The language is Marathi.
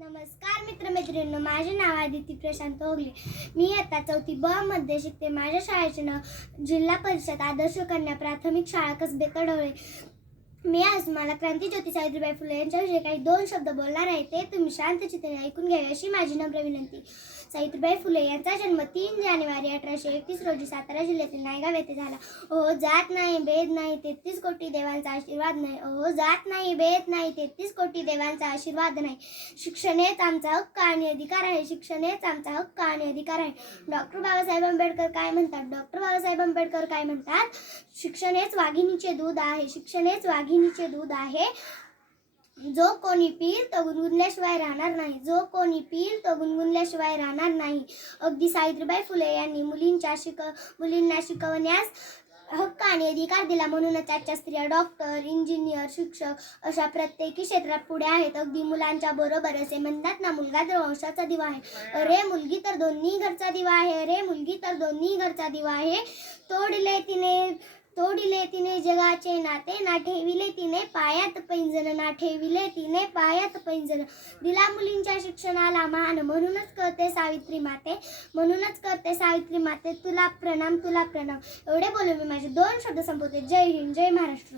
नमस्कार मित्रमैत्रिणींनो, माझे नाव आदिती प्रशांत ओगले. मी आता 4थी ब मध्ये शिकते. माझ्या शाळेचे नाव जिल्हा परिषद आदर्श कन्या प्राथमिक शाळा कसबे तडवळे. मी आज मला क्रांतीज्योती सावित्रीबाई फुले यांच्याविषयी काही 2 शब्द बोलणार आहे. ते तुम्ही शांत चित्ताने ऐकून घ्यावे अशी माझी नम्र विनंती. सावित्रीबाई फुले यांचा जन्म 3 जानेवारी 1831 रोजी सातारा जिल्ह्यातील नायगाव येथे झाला. ओहो जात नाही भेद नाही 33 कोटी देवांचा आशीर्वाद नाही. ओहो जात नाही भेद नाही 33 कोटी देवांचा आशीर्वाद नाही. शिक्षण हेच आमचा हक्क आणि अधिकार आहे. शिक्षण हेच आमचा हक्क आणि अधिकार आहे. डॉक्टर बाबासाहेब आंबेडकर काय म्हणतात? डॉक्टर बाबासाहेब आंबेडकर काय म्हणतात? शिक्षण हेच वाघिणीचे दूध आहे. शिक्षण हेच वाघिणीचे दूध आहे. जो कोणी पिईल तो गुणगुणल्याशिवाय राहणार नाही. जो कोणी पिईल तो गुणगुणल्याशिवाय राहणार नाही. अगदी सावित्रीबाई फुले यांनी मुलींना शिकवण्यास हक्क आणि अधिकार दिला. म्हणूनच आजच्या स्त्रिया डॉक्टर, इंजिनियर, शिक्षक अशा प्रत्येकी क्षेत्रात पुढे आहेत. अगदी मुलांच्या बरोबर असे म्हणतात ना, मुलगा तर वंशाचा दिवा आहे. अरे मुलगी तर दोन्ही घरचा दिवा आहे. अरे मुलगी तर दोन्ही घरचा दिवा आहे. तोडिले तिने जगाचे नाते, ना ठेविले तिने पायात पैंजण, ना ठेविले तिने पायात पैंजण. दिला मुलींच्या शिक्षणाला मान, म्हणूनच करते सावित्री माते, म्हणूनच करते सावित्री माते. तुला प्रणाम, तुला प्रणाम. एवढे बोलून मी माझे 2 शब्द संपवते. जय हिंद, जय महाराष्ट्र.